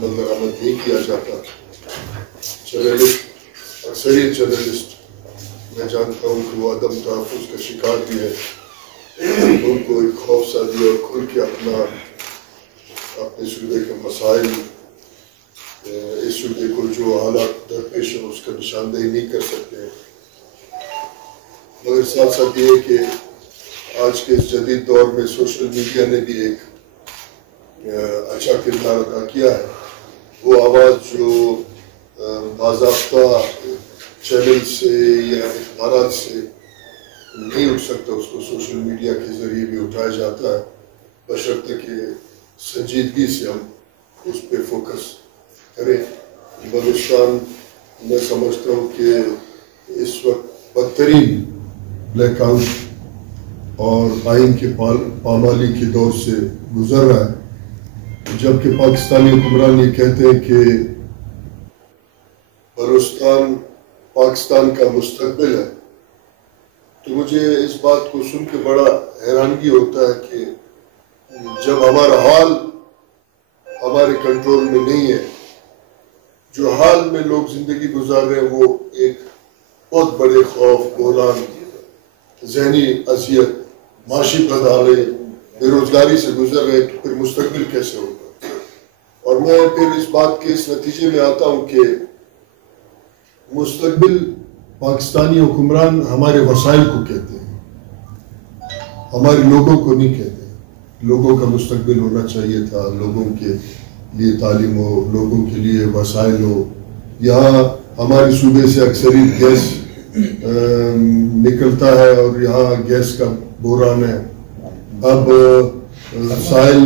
نظر آمد نہیں کیا جاتا. جرنلسٹ اکثریت جرنلسٹ میں جانتا ہوں کہ وہ عدم تحفظ کا شکار بھی ہے. ان کو ایک خوف سادی اور کھل کے اپنے صوبے کے مسائل، اس صوبے کو جو حالات درپیش ہیں اس کا نشاندہی نہیں کر سکتے. مگر ساتھ ساتھ یہ کہ آج کے اس جدید دور میں سوشل میڈیا نے بھی ایک اچھا کردار ادا کیا ہے. وہ آواز جو باضابطہ چینل سے یا اخبارات سے نہیں اٹھ سکتا، اس کو سوشل میڈیا کے ذریعے بھی اٹھایا جاتا ہے، بشرطے کہ سنجیدگی سے ہم اس پہ فوکس کریں. بلوچستان میں سمجھتا ہوں کہ اس وقت بدترین بلیک آؤٹ اور آئین کے پامالی کے دور سے گزر رہا ہے. جبکہ پاکستانی حکمران یہ کہتے ہیں کہ بلوچستان پاکستان کا مستقبل ہے، تو مجھے اس بات کو سن کے بڑا حیرانگی ہوتا ہے کہ جب ہمارا حال ہمارے کنٹرول میں نہیں ہے، جو حال میں لوگ زندگی گزار رہے ہیں وہ ایک بہت بڑے خوف، بحران، ذہنی اذیت، معاشی بدحالی، بے روزگاری سے گزر رہے، تو پھر مستقبل کیسے ہوگا؟ اور میں پھر اس بات کے اس نتیجے میں آتا ہوں کہ مستقبل پاکستانی حکمران ہمارے وسائل کو کہتے ہیں، ہمارے لوگوں کو نہیں کہتے. لوگوں کا مستقبل ہونا چاہیے تھا، لوگوں کے لیے تعلیم ہو، لوگوں کے لیے وسائل ہو. یہاں ہمارے صوبے سے اکثریت گیس نکلتا ہے اور یہاں گیس کا بحران ہے. اب ساحل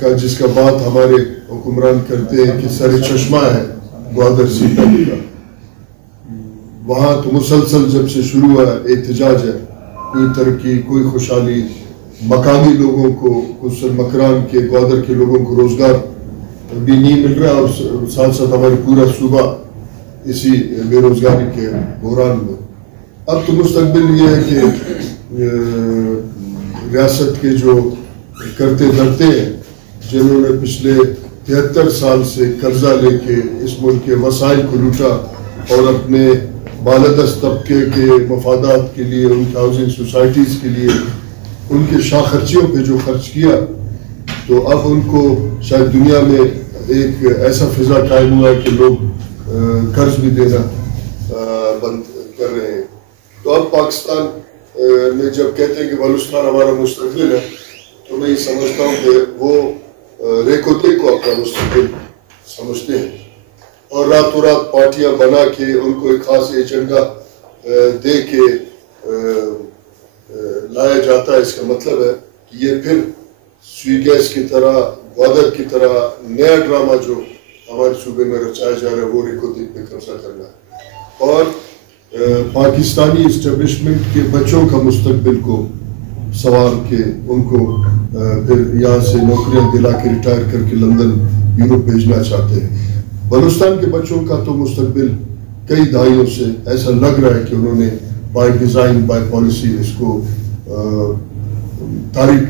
کا جس کا بات ہمارے حکمران کرتے ہیں کہ سر چشمہ ہے گوادر سیٹا کا، وہاں تو مسلسل جب سے شروع ہوا احتجاج ہے. کوئی ترقی، کوئی خوشحالی، مقامی لوگوں کو، خصوصاً مکران کے گوادر کے لوگوں کو روزگار بھی نہیں مل رہا، اور ساتھ ساتھ ہمارے پورا صوبہ اسی بے روزگاری کے بحران میں. اب تو مستقبل یہ ہے کہ ریاست کے جو کرتے دھرتے ہیں، جنہوں نے پچھلے 73 سال سے قرضہ لے کے اس ملک کے وسائل کو لوٹا اور اپنے بالادست طبقے کے مفادات کے لیے، ان کی ہاؤسنگ سوسائٹیز کے لیے، ان کے شاہ خرچیوں پہ جو خرچ کیا، تو اب ان کو شاید دنیا میں ایک ایسا فضا قائم ہوا ہے کہ لوگ قرض بھی دینا بند کر رہے ہیں. تو اب پاکستان میں جب کہتے ہیں کہ بلوچستان ہمارا مستقبل ہے، تو میں یہ سمجھتا ہوں کہ وہ ریکوتے کو اپنا مستقبل سمجھتے ہیں، اور راتوں رات پارٹیاں بنا کے ان کو ایک خاص ایجنڈا دے کے لایا جاتا ہے. اس کا مطلب ہے کہ یہ پھر سوئی گیس کی طرح، گوادر کی طرح نیا ڈرامہ جو ہمارے صوبے میں رچایا جا رہا ہے وہ ریکوتے پہ قبضہ کرنا ہے، اور پاکستانی اسٹیبلشمنٹ کے بچوں کا مستقبل کو سوار کے ان کو پھر یہاں سے نوکریاں دلا کے ریٹائر کر کے لندن، یورپ بھیجنا چاہتے ہیں. بلوچستان کے بچوں کا تو مستقبل کئی دہائیوں سے ایسا لگ رہا ہے کہ انہوں نے بائی ڈیزائن، بائی پالیسی اس کو تاریک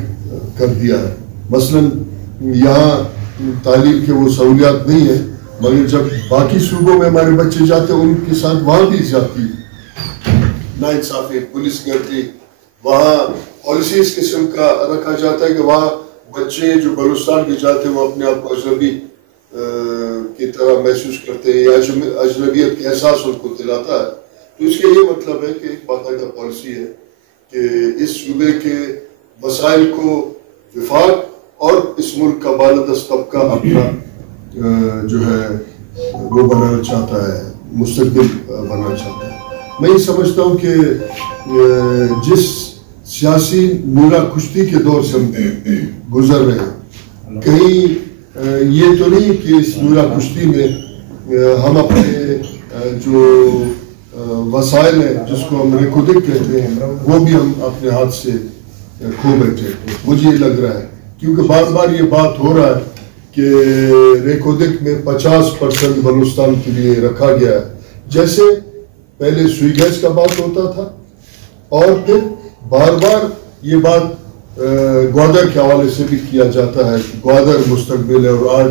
کر دیا ہے. مثلاً یہاں تعلیم کے وہ سہولیات نہیں ہیں، مگر جب باقی صوبوں میں ہمارے بچے جاتے ہیں ان کے ساتھ وہاں بھی زیادتی، ناانصافی، پولیس گردی، وہاں پالیسی اس قسم کا رکھا جاتا ہے کہ وہاں بچے جو بلوچستان کے جاتے ہیں وہ اپنے آپ کو اجنبی کی طرح محسوس کرتے ہیں، یا اجنبیت کا احساس ان کو دلاتا ہے. تو اس کا یہ مطلب ہے کہ ایک باقاعدہ پالیسی ہے کہ اس صوبے کے مسائل کو وفاق اور اس ملک کا بالادست طبقہ اپنا جو ہے وہ بنانا چاہتا ہے، مستقبل بنانا چاہتا ہے. میں یہ سمجھتا ہوں کہ جس سیاسی نورا کشتی کے دور سے ہم گزر رہے ہیں، کہیں یہ تو نہیں کہ اس نورا کشتی میں ہم اپنے جو وسائل ہیں جس کو ہم ریکوڈک کہتے ہیں وہ بھی ہم اپنے ہاتھ سے کھو بیٹھے. مجھے یہ لگ رہا ہے کیونکہ بار بار یہ بات ہو رہا ہے کہ ریکوڈک میں 50% بلوچستان کے لیے رکھا گیا ہے، جیسے پہلے سوئی گیس کا بات ہوتا تھا، اور پھر بار بار یہ بات گوادر کے حوالے سے بھی کیا جاتا ہے کہ گوادر مستقبل ہے، اور آج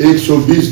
120